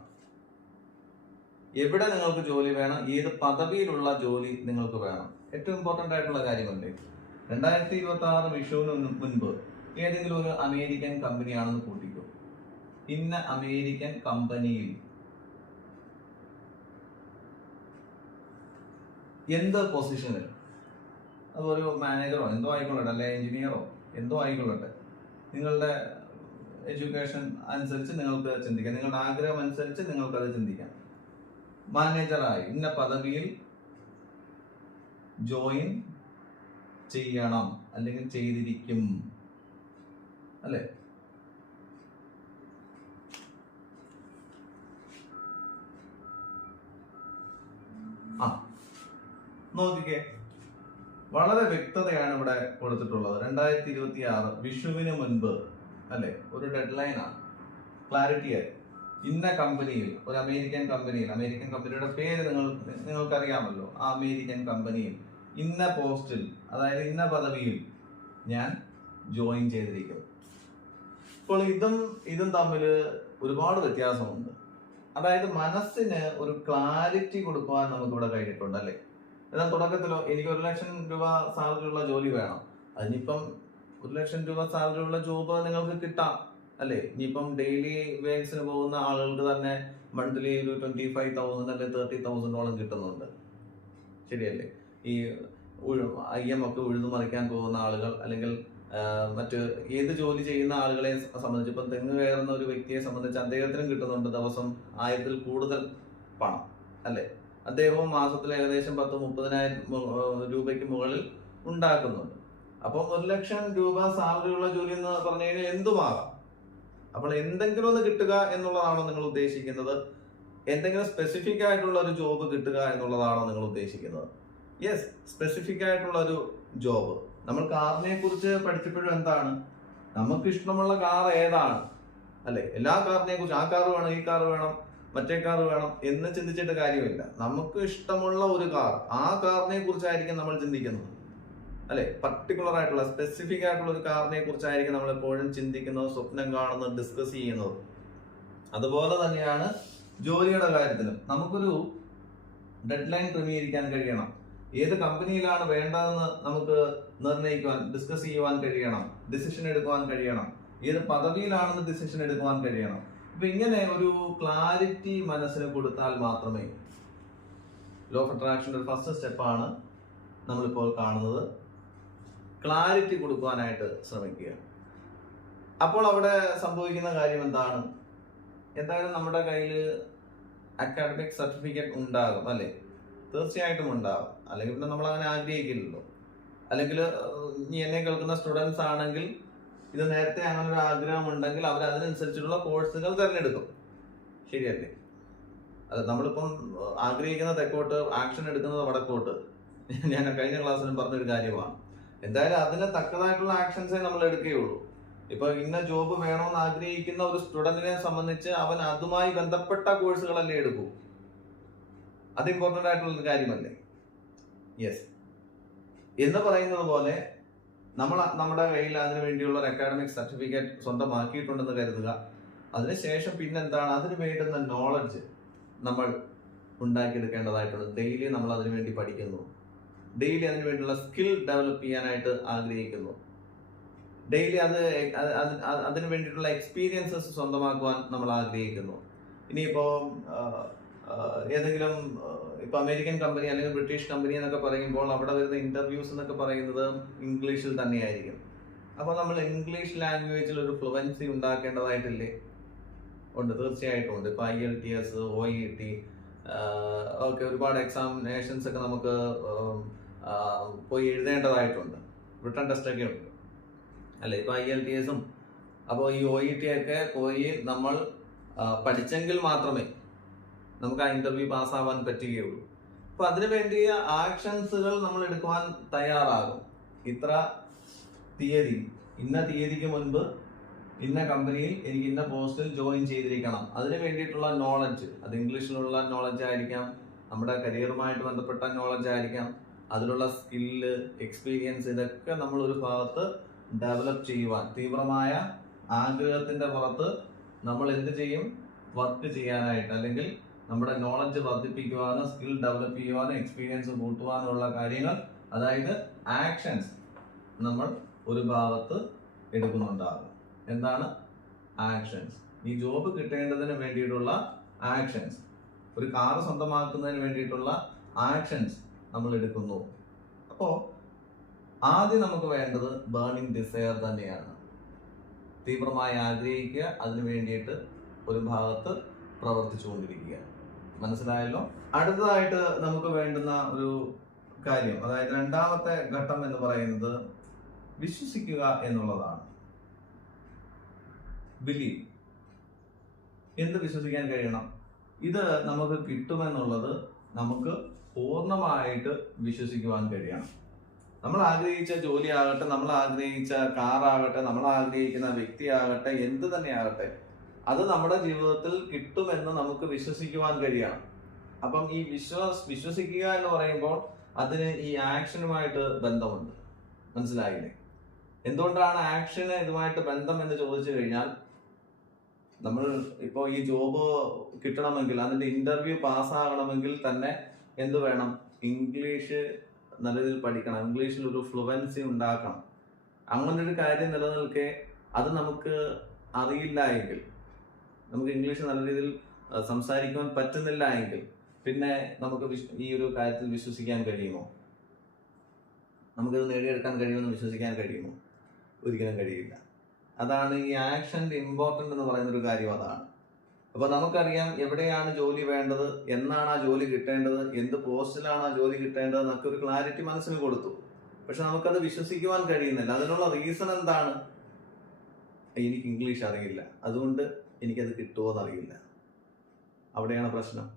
എവിടെ നിങ്ങൾക്ക് ജോലി വേണം, ഏത് പദവിയിലുള്ള ജോലി നിങ്ങൾക്ക് വേണം, ഏറ്റവും ഇമ്പോർട്ടന്റ് ആയിട്ടുള്ള കാര്യമല്ലേ? 2026 വിഷുവിന് മുൻപ് ഏതെങ്കിലും ഒരു അമേരിക്കൻ കമ്പനിയാണെന്ന് കൂട്ടിക്കോ. ഇന്ന അമേരിക്കൻ കമ്പനിയിൽ എന്ത് പൊസിഷനിൽ, അതൊരു മാനേജറോ എന്തോ ആയിക്കൊള്ളട്ടെ, അല്ലെ എഞ്ചിനീയറോ എന്തോ ആയിക്കൊള്ളട്ടെ, നിങ്ങളുടെ എഡ്യൂക്കേഷൻ അനുസരിച്ച് നിങ്ങൾക്ക് ചിന്തിക്കാം, നിങ്ങളുടെ ആഗ്രഹം അനുസരിച്ച് നിങ്ങൾക്ക് അത് ചിന്തിക്കാം. മാനേജറായി ഇന്ന പദവിയിൽ ജോയിൻ ചെയ്യണം അല്ലെങ്കിൽ ചെയ്തിരിക്കും, അല്ലെ? നോക്കിക്കേ, വളരെ വ്യക്തതയാണ് ഇവിടെ കൊടുത്തിട്ടുള്ളത്. 2026 വിഷുവിന് മുൻപ്, അല്ലെ? ഒരു ഡെഡ് ലൈൻ ആണ്, ക്ലാരിറ്റി ആയി. ഇന്ന കമ്പനിയിൽ, ഒരു അമേരിക്കൻ കമ്പനിയിൽ, അമേരിക്കൻ കമ്പനിയുടെ പേര് നിങ്ങൾക്കറിയാമല്ലോ, ആ അമേരിക്കൻ കമ്പനിയിൽ ഇന്ന പോസ്റ്റിൽ, അതായത് ഇന്ന പദവിയിൽ ഞാൻ ജോയിൻ ചെയ്തിരിക്കും. ഇപ്പോൾ ഇതും തമ്മിൽ ഒരുപാട് വ്യത്യാസമുണ്ട്. അതായത് മനസ്സിന് ഒരു ക്ലാരിറ്റി കൊടുക്കുവാൻ നമുക്ക് ഇവിടെ കഴിഞ്ഞിട്ടുണ്ട്, അല്ലെ? എന്നാൽ തുടക്കത്തിലോ എനിക്ക് 1 ലക്ഷം രൂപ സാലറി ഉള്ള ജോലി വേണം, അതിനിപ്പം 1 ലക്ഷം രൂപ സാലറി ഉള്ള ജോബ് നിങ്ങൾക്ക് കിട്ടാം, അല്ലെ? ഇനിയിപ്പം ഡെയിലി വേസിന് പോകുന്ന ആളുകൾക്ക് തന്നെ മന്ത്ലി ഒരു 25,000 അല്ലെങ്കിൽ 30,000 കിട്ടുന്നുണ്ട്, ശരിയല്ലേ? ഈ ഒക്കെ ഉഴുതു മറിക്കാൻ പോകുന്ന ആളുകൾ, അല്ലെങ്കിൽ മറ്റ് ഏത് ജോലി ചെയ്യുന്ന ആളുകളെ സംബന്ധിച്ച്, ഇപ്പം തെങ്ങ് കയറുന്ന ഒരു വ്യക്തിയെ സംബന്ധിച്ച് അദ്ദേഹത്തിനും കിട്ടുന്നുണ്ട് ദിവസം 1000-ൽ കൂടുതൽ പണം, അല്ലെ? അദ്ദേഹവും മാസത്തിൽ ഏകദേശം 10-30,000 രൂപയ്ക്ക് മുകളിൽ ഉണ്ടാക്കുന്നുണ്ട്. അപ്പം 1 ലക്ഷം രൂപ സാലറി ഉള്ള ജോലി എന്ന് പറഞ്ഞു കഴിഞ്ഞാൽ എന്തുമാകാം. അപ്പോൾ എന്തെങ്കിലും ഒന്ന് കിട്ടുക എന്നുള്ളതാണോ നിങ്ങൾ ഉദ്ദേശിക്കുന്നത്? എന്തെങ്കിലും സ്പെസിഫിക് ആയിട്ടുള്ള ഒരു ജോബ് കിട്ടുക എന്നുള്ളതാണോ നിങ്ങൾ ഉദ്ദേശിക്കുന്നത്? യെസ്, സ്പെസിഫിക് ആയിട്ടുള്ള ഒരു ജോബ്. നമ്മൾ കാറിനെ കുറിച്ച് പഠിച്ചപ്പോഴും എന്താണ്, നമുക്ക് ഇഷ്ടമുള്ള കാർ ഏതാണ്, അല്ലെ? എല്ലാ കാറിനെ കുറിച്ച്, ആ കാർ വേണം, ഈ കാർ വേണം, മറ്റേ കാർ വേണം എന്ന് ചിന്തിച്ചിട്ട് കാര്യമില്ല. നമുക്ക് ഇഷ്ടമുള്ള ഒരു കാർ, ആ കാറിനെ കുറിച്ചായിരിക്കും നമ്മൾ ചിന്തിക്കുന്നത്, അല്ലെ? പർട്ടിക്കുലർ ആയിട്ടുള്ള സ്പെസിഫിക് ആയിട്ടുള്ള ഒരു കാറിനെ കുറിച്ചായിരിക്കും നമ്മൾ എപ്പോഴും ചിന്തിക്കുന്നത്, സ്വപ്നം കാണുന്നത്, ഡിസ്കസ് ചെയ്യുന്നത്. അതുപോലെ തന്നെയാണ് ജോലിയുടെ കാര്യത്തിലും നമുക്കൊരു ഡെഡ് ലൈൻ ക്രമീകരിക്കാൻ കഴിയണം. ഏത് കമ്പനിയിലാണ് വേണ്ടതെന്ന് നമുക്ക് നിർണ്ണയിക്കുവാൻ, ഡിസ്കസ് ചെയ്യുവാൻ കഴിയണം, ഡിസിഷൻ എടുക്കുവാൻ കഴിയണം, ഏത് പദവിയിലാണെന്ന് ഡിസിഷൻ എടുക്കുവാൻ കഴിയണം. അപ്പൊ ഇങ്ങനെ ഒരു ക്ലാരിറ്റി മനസ്സിന് കൊടുത്താൽ മാത്രമേ, ലോ ഓഫ് അട്രാക്ഷന്റെ ഫസ്റ്റ് സ്റ്റെപ്പാണ് നമ്മളിപ്പോൾ കാണുന്നത്, ക്ലാരിറ്റി കൊടുക്കുവാനായിട്ട് ശ്രമിക്കുക. അപ്പോൾ അവിടെ സംഭവിക്കുന്ന കാര്യം എന്താണ്? എന്തായാലും നമ്മുടെ കയ്യിൽ അക്കാഡമിക് സർട്ടിഫിക്കറ്റ് ഉണ്ടാകും, അല്ലെ? തീർച്ചയായിട്ടും ഉണ്ടാകും, അല്ലെങ്കിൽ പിന്നെ നമ്മൾ അങ്ങനെ ആഗ്രഹിക്കില്ലല്ലോ. അല്ലെങ്കിൽ ഇനി എന്നെ കേൾക്കുന്ന സ്റ്റുഡൻസ് ആണെങ്കിൽ ഇത് നേരത്തെ അങ്ങനെ ഒരു ആഗ്രഹം ഉണ്ടെങ്കിൽ അവർ അതിനനുസരിച്ചുള്ള കോഴ്സുകൾ തിരഞ്ഞെടുക്കും, ശരിയല്ലേ? അത് നമ്മളിപ്പം ആഗ്രഹിക്കുന്ന തെക്കോട്ട്, ആക്ഷൻ എടുക്കുന്നത് വടക്കോട്ട്. ഞാൻ കഴിഞ്ഞ ക്ലാസ്സിലും പറഞ്ഞൊരു കാര്യമാണ്. എന്തായാലും അതിന് തക്കതായിട്ടുള്ള ആക്ഷൻസേ നമ്മൾ എടുക്കുകയുള്ളൂ. ഇപ്പൊ ഇന്ന ജോബ് വേണമെന്ന് ആഗ്രഹിക്കുന്ന ഒരു സ്റ്റുഡന്റിനെ സംബന്ധിച്ച് അവൻ അതുമായി ബന്ധപ്പെട്ട കോഴ്സുകളല്ലേ എടുക്കൂ. അത് ഇമ്പോർട്ടന്റ് ആയിട്ടുള്ള ഒരു കാര്യമല്ലേ? യെസ്. എന്ന് പറയുന്നത് പോലെ നമ്മുടെ കയ്യിൽ അതിനു വേണ്ടിയുള്ള ഒരു അക്കാഡമിക് സർട്ടിഫിക്കറ്റ് സ്വന്തമാക്കിയിട്ടുണ്ടെന്ന് കരുതുക. അതിനുശേഷം പിന്നെന്താണ്, അതിന് വേണ്ടുന്ന നോളജ് നമ്മൾ ഉണ്ടാക്കിയെടുക്കേണ്ടതായിട്ടുണ്ട്. ഡെയിലി നമ്മൾ അതിനു വേണ്ടി പഠിക്കുന്നു, ഡെയിലി അതിനു വേണ്ടിയുള്ള സ്കിൽ ഡെവലപ്പ് ചെയ്യാനായിട്ട് ആഗ്രഹിക്കുന്നു. ഡെയിലി അതിന് വേണ്ടിയിട്ടുള്ള എക്സ്പീരിയൻസസ് സ്വന്തമാക്കുവാൻ നമ്മൾ ആഗ്രഹിക്കുന്നു. ഇനിയിപ്പോ ഏതെങ്കിലും ഇപ്പൊ അമേരിക്കൻ കമ്പനി അല്ലെങ്കിൽ ബ്രിട്ടീഷ് കമ്പനി എന്നൊക്കെ പറയുമ്പോൾ അവിടെ വരുന്ന ഇന്റർവ്യൂസ് എന്നൊക്കെ പറയുന്നത് ഇംഗ്ലീഷിൽ തന്നെയായിരിക്കും. അപ്പൊ നമ്മൾ ഇംഗ്ലീഷ് ലാംഗ്വേജിൽ ഒരു ഫ്ലുവൻസി ഉണ്ടാക്കേണ്ടതായിട്ടില്ലേ? ഉണ്ട്, തീർച്ചയായിട്ടും ഉണ്ട്. ഇപ്പൊ IELTS, OET ഒക്കെ ഒരുപാട് എക്സാമിനേഷൻസ് ഒക്കെ നമുക്ക് പോയി എഴുതേണ്ടതായിട്ടുണ്ട്. റിട്ടൺ ടെസ്റ്റ് ഒക്കെ ഉണ്ട് അല്ലെ? ഇപ്പൊ IELTS അപ്പോൾ ഈ OET ഒക്കെ പോയി നമ്മൾ പഠിച്ചെങ്കിൽ മാത്രമേ നമുക്ക് ആ ഇന്റർവ്യൂ പാസ്സാവാൻ പറ്റുകയുള്ളൂ. അപ്പൊ അതിനു വേണ്ടിയ ആക്ഷൻസുകൾ നമ്മൾ എടുക്കുവാൻ തയ്യാറാകും. ഇത്ര തീയതി, ഇന്ന തീയതിക്ക് മുൻപ് ഇന്ന കമ്പനിയിൽ എനിക്ക് ഇന്ന പോസ്റ്റിൽ ജോയിൻ ചെയ്തിരിക്കണം. അതിന് വേണ്ടിയിട്ടുള്ള നോളജ്, അത് ഇംഗ്ലീഷിലുള്ള നോളജ് ആയിരിക്കാം, നമ്മുടെ കരിയറുമായിട്ട് ബന്ധപ്പെട്ട നോളജ് ആയിരിക്കാം, അതിലുള്ള സ്കില്ല്, എക്സ്പീരിയൻസ്, ഇതൊക്കെ നമ്മൾ ഒരു ഭാഗത്ത് ഡെവലപ്പ് ചെയ്യുവാൻ തീവ്രമായ ആഗ്രഹത്തിന്റെ പുറത്ത് നമ്മൾ എന്ത് ചെയ്യും? വർക്ക് ചെയ്യാനായിട്ട്, അല്ലെങ്കിൽ നമ്മുടെ നോളജ് വർദ്ധിപ്പിക്കുവാനും സ്കിൽ ഡെവലപ്പ് ചെയ്യുവാനും എക്സ്പീരിയൻസ് കൂട്ടുവാനുള്ള കാര്യങ്ങൾ, അതായത് ആക്ഷൻസ് നമ്മൾ ഒരു ഭാഗത്ത് എടുക്കുന്നുണ്ടാകും. എന്താണ് ആക്ഷൻസ്? ഈ ജോബ് കിട്ടേണ്ടതിന് വേണ്ടിയിട്ടുള്ള ആക്ഷൻസ്, ഒരു കാറ് സ്വന്തമാക്കുന്നതിന് വേണ്ടിയിട്ടുള്ള ആക്ഷൻസ് നമ്മൾ എടുക്കുന്നു. അപ്പോൾ ആദ്യം നമുക്ക് വേണ്ടത് ബേണിംഗ് ഡിസയർ തന്നെയാണ്. തീവ്രമായി ആഗ്രഹിക്കുക, അതിനു വേണ്ടിയിട്ട് ഒരു ഭാഗത്ത് പ്രവർത്തിച്ചുകൊണ്ടിരിക്കുക. മനസ്സിലായല്ലോ? അടുത്തതായിട്ട് നമുക്ക് വേണ്ടുന്ന ഒരു കാര്യം, അതായത് രണ്ടാമത്തെ ഘട്ടം എന്ന് പറയുന്നത് വിശ്വസിക്കുക എന്നുള്ളതാണ്. ബിലീവ്. എന്ത് വിശ്വസിക്കാൻ കഴിയണം? ഇത് നമുക്ക് കിട്ടുമെന്നുള്ളത് നമുക്ക് പൂർണ്ണമായിട്ട് വിശ്വസിക്കുവാൻ കഴിയണം. നമ്മൾ ആഗ്രഹിച്ച ജോലി ആകട്ടെ, നമ്മൾ ആഗ്രഹിച്ച കാറാകട്ടെ, നമ്മൾ ആഗ്രഹിക്കുന്ന വ്യക്തിയാകട്ടെ, എന്ത് തന്നെ ആകട്ടെ, അത് നമ്മുടെ ജീവിതത്തിൽ കിട്ടുമെന്ന് നമുക്ക് വിശ്വസിക്കുവാൻ കഴിയണം. അപ്പം ഈ വിശ്വസിക്കുക എന്ന് പറയുമ്പോൾ അതിന് ഈ ആക്ഷനുമായിട്ട് ബന്ധമുണ്ട്. മനസ്സിലായില്ലേ? എന്തുകൊണ്ടാണ് ആക്ഷന് ഇതുമായിട്ട് ബന്ധം എന്ന് ചോദിച്ചു കഴിഞ്ഞാൽ, നമ്മൾ ഇപ്പോൾ ഈ ജോബ് കിട്ടണമെങ്കിൽ, അതിന്റെ ഇന്റർവ്യൂ പാസ്സാകണമെങ്കിൽ തന്നെ എന്ത് വേണം? ഇംഗ്ലീഷ് നല്ല രീതിയിൽ പഠിക്കണം, ഇംഗ്ലീഷിൽ ഒരു ഫ്ലുവൻസി ഉണ്ടാക്കണം. അങ്ങനൊരു കാര്യം നിലനിൽക്കെ അത് നമുക്ക് അറിയില്ല എങ്കിൽ, നമുക്ക് ഇംഗ്ലീഷ് നല്ല രീതിയിൽ സംസാരിക്കുവാൻ പറ്റുന്നില്ല എങ്കിൽ, പിന്നെ നമുക്ക് ഈ ഒരു കാര്യത്തിൽ വിശ്വസിക്കാൻ കഴിയുമോ? നമുക്കിത് നേടിയെടുക്കാൻ കഴിയുമെന്ന് വിശ്വസിക്കാൻ കഴിയുമോ? ഒരിക്കലും കഴിയില്ല. അതാണ് ഈ ആക്ഷൻ്റെ ഇമ്പോർട്ടൻ്റ് എന്ന് പറയുന്നൊരു കാര്യം. അതാണ്. അപ്പോൾ നമുക്കറിയാം എവിടെയാണ് ജോലി വേണ്ടത്, എന്നാണ് ആ ജോലി കിട്ടേണ്ടത്, എന്ത് പോസ്റ്റിലാണ് ആ ജോലി കിട്ടേണ്ടത് എന്നൊക്കെ ഒരു ക്ലാരിറ്റി മനസ്സിന് കൊടുത്തു. പക്ഷെ നമുക്കത് വിശ്വസിക്കുവാൻ കഴിയുന്നില്ല. അതിനുള്ള റീസൺ എന്താണ്? എനിക്ക് ഇംഗ്ലീഷ് അറിയില്ല, അതുകൊണ്ട് എനിക്കത് കിട്ടുമോ എന്നറിയില്ല. അവിടെയാണ് പ്രശ്നം.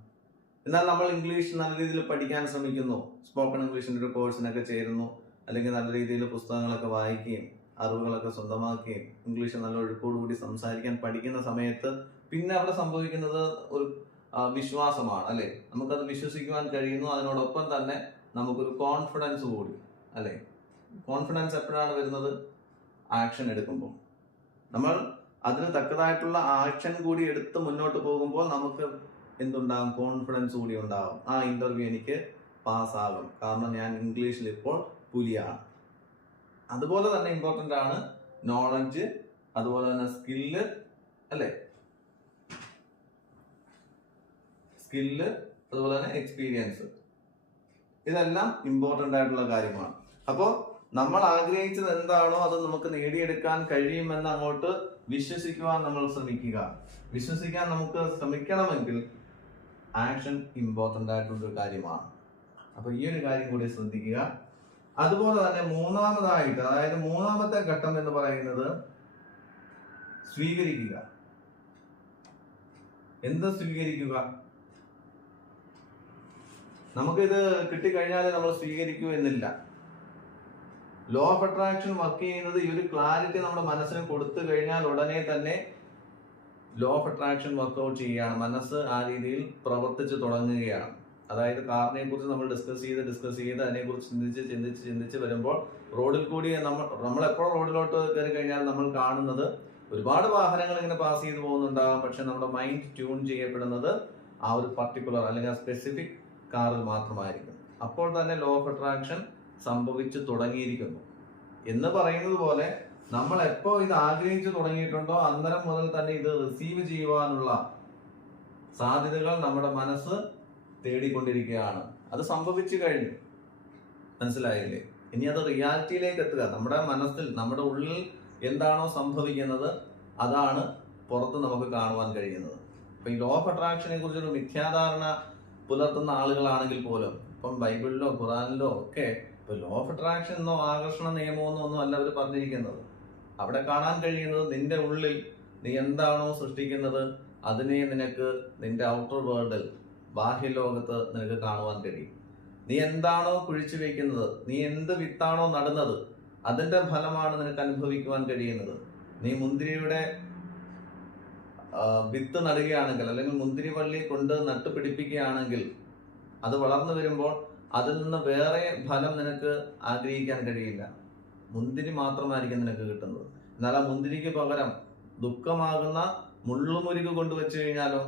എന്നാൽ നമ്മൾ ഇംഗ്ലീഷ് നല്ല രീതിയിൽ പഠിക്കാൻ ശ്രമിക്കുന്നു, സ്പോക്കൺ ഇംഗ്ലീഷിൻ്റെ ഒരു കോഴ്സിനൊക്കെ ചേരുന്നു, അല്ലെങ്കിൽ നല്ല രീതിയിൽ പുസ്തകങ്ങളൊക്കെ വായിക്കുകയും അറിവുകളൊക്കെ സ്വന്തമാക്കുകയും ഇംഗ്ലീഷ് നല്ല ഒഴുക്കോടുകൂടി സംസാരിക്കാൻ പഠിക്കുന്ന സമയത്ത് പിന്നെ അവിടെ സംഭവിക്കുന്നത് ഒരു വിശ്വാസമാണ്, അല്ലെ? നമുക്കത് വിശ്വസിക്കുവാൻ കഴിയുന്നു. അതിനോടൊപ്പം തന്നെ നമുക്കൊരു കോൺഫിഡൻസ് കൂടി, അല്ലെ? കോൺഫിഡൻസ് എപ്പോഴാണ് വരുന്നത്? ആക്ഷൻ എടുക്കുമ്പോൾ. നമ്മൾ അതിന് തക്കതായിട്ടുള്ള ആക്ഷൻ കൂടി എടുത്ത് മുന്നോട്ട് പോകുമ്പോൾ നമുക്ക് എന്തുണ്ടാകും? കോൺഫിഡൻസ് കൂടി ഉണ്ടാകും. ആ ഇന്റർവ്യൂ എനിക്ക് പാസ്സാകും, കാരണം ഞാൻ ഇംഗ്ലീഷിൽ ഇപ്പോൾ പുലിയാണ്. അതുപോലെ തന്നെ ഇമ്പോർട്ടൻ്റ് ആണ് നോളജ്, അതുപോലെ തന്നെ സ്കില്ല്, അല്ലേ? സ്കില്ല്, അതുപോലെ തന്നെ എക്സ്പീരിയൻസ്, ഇതെല്ലാം ഇമ്പോർട്ടൻ്റ് ആയിട്ടുള്ള കാര്യമാണ്. അപ്പോൾ നമ്മൾ ആഗ്രഹിച്ചത് എന്താണോ അത് നമുക്ക് നേടിയെടുക്കാൻ കഴിയുമെന്ന് അങ്ങോട്ട് വിശ്വസിക്കുവാൻ നമ്മൾ ശ്രമിക്കുക. വിശ്വസിക്കാൻ നമുക്ക് ശ്രമിക്കണമെങ്കിൽ ആക്ഷൻ ഇമ്പോർട്ടൻ്റ് ആയിട്ടുള്ളൊരു കാര്യമാണ്. അപ്പൊ ഈ ഒരു കാര്യം കൂടി ശ്രദ്ധിക്കുക. അതുപോലെ തന്നെ മൂന്നാമതായിട്ട്, അതായത് മൂന്നാമത്തെ ഘട്ടം എന്ന് പറയുന്നത് സ്വീകരിക്കുക. എന്ത് സ്വീകരിക്കുക? നമുക്കിത് കിട്ടിക്കഴിഞ്ഞാൽ നമ്മൾ സ്വീകരിക്കൂ എന്നില്ല. ലോ ഓഫ് അട്രാക്ഷൻ വർക്ക് ചെയ്യുന്നത് ഈ ഒരു ക്ലാരിറ്റി നമ്മുടെ മനസ്സിന് കൊടുത്തു കഴിഞ്ഞാൽ ഉടനെ തന്നെ ലോ ഓഫ് അട്രാക്ഷൻ വർക്ക്ഔട്ട് ചെയ്യുകയാണ്. മനസ്സ് ആ രീതിയിൽ പ്രവർത്തിച്ച് തുടങ്ങുകയാണ്. അതായത് കാറിനെ കുറിച്ച് നമ്മൾ ഡിസ്കസ് ചെയ്ത് അതിനെക്കുറിച്ച് ചിന്തിച്ച് വരുമ്പോൾ റോഡിൽ കൂടി നമ്മൾ എപ്പോഴും റോഡിലോട്ട് കയറി കഴിഞ്ഞാൽ നമ്മൾ കാണുന്നത് ഒരുപാട് വാഹനങ്ങൾ ഇങ്ങനെ പാസ് ചെയ്ത് പോകുന്നുണ്ടാകും. പക്ഷെ നമ്മുടെ മൈൻഡ് ട്യൂൺ ചെയ്യപ്പെടുന്നത് ആ ഒരു പർട്ടിക്കുലർ അല്ലെങ്കിൽ ആ സ്പെസിഫിക് കാറിൽ മാത്രമായിരിക്കും. അപ്പോൾ തന്നെ ലോ ഓഫ് അട്രാക്ഷൻ സംഭവിച്ചു തുടങ്ങിയിരിക്കുന്നു. എന്ന് പറയുന്നത് പോലെ നമ്മൾ എപ്പോ ഇത് ആഗ്രഹിച്ചു തുടങ്ങിയിട്ടുണ്ടോ അന്നേരം മുതൽ തന്നെ ഇത് റിസീവ് ചെയ്യുവാനുള്ള സാധ്യതകൾ നമ്മുടെ മനസ്സ് തേടിക്കൊണ്ടിരിക്കുകയാണ്. അത് സംഭവിച്ചു കഴിഞ്ഞു, മനസ്സിലായില്ലേ? ഇനി അത് റിയാലിറ്റിയിലേക്ക് എത്തുക. നമ്മുടെ മനസ്സിൽ, നമ്മുടെ ഉള്ളിൽ എന്താണോ സംഭവിക്കുന്നത് അതാണ് പുറത്ത് നമുക്ക് കാണുവാൻ കഴിയുന്നത്. അപ്പൊ ഈ ലോ ഓഫ് അട്രാക്ഷനെ കുറിച്ചൊരു മിഥ്യാധാരണ പുലർത്തുന്ന ആളുകളാണെങ്കിൽ പോലും, ഇപ്പം ബൈബിളിലോ ഖുറാനിലോ ഒക്കെ ഇപ്പൊ ലോ ഓഫ് അട്രാക്ഷൻ എന്നോ ആകർഷണ നിയമമോ ഒന്നും അല്ല അവർ പറഞ്ഞിരിക്കുന്നത്. അവിടെ കാണാൻ കഴിയുന്നത് നിന്റെ ഉള്ളിൽ നീ എന്താണോ സൃഷ്ടിക്കുന്നത് അതിനെ നിനക്ക് നിന്റെ ഔട്ടർ വേൾഡിൽ, ബാഹ്യലോകത്ത് നിനക്ക് കാണുവാൻ കഴിയും. നീ എന്താണോ കുഴിച്ചു വെക്കുന്നത്, നീ എന്ത് വിത്താണോ നടുന്നത് അതിന്റെ ഫലമാണ് നിനക്ക് അനുഭവിക്കുവാൻ കഴിയുന്നത്. നീ മുന്തിരിയുടെ വിത്ത് നടുകയാണെങ്കിൽ, അല്ലെങ്കിൽ മുന്തിരി വള്ളി കൊണ്ട് നട്ടുപിടിപ്പിക്കുകയാണെങ്കിൽ, അത് വളർന്നു വരുമ്പോൾ അതിൽ നിന്ന് വേറെ ഫലം നിനക്ക് ആഗ്രഹിക്കാൻ കഴിയില്ല. മുന്തിരി മാത്രമായിരിക്കും നിനക്ക് കിട്ടുന്നത്. എന്നാൽ ആ മുന്തിരിക്ക് പകരം ദുഃഖമാകുന്ന മുള്ളുമുരുക് കൊണ്ടുവച്ചു കഴിഞ്ഞാലോ,